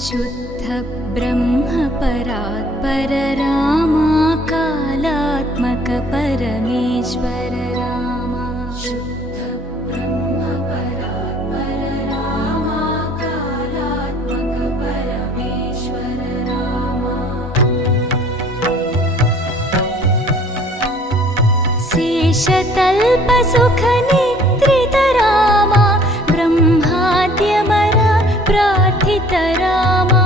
शुद्ध ब्रह्म परात्पर रामा कालात्मक परमेश्वर रामा शुद्ध ब्रह्म परात्पर रामा कालात्मक परमेश्वर रामा शेषतल्प सुख निद्रित रामा ब्रह्माद्यमर प्रार्थित रामा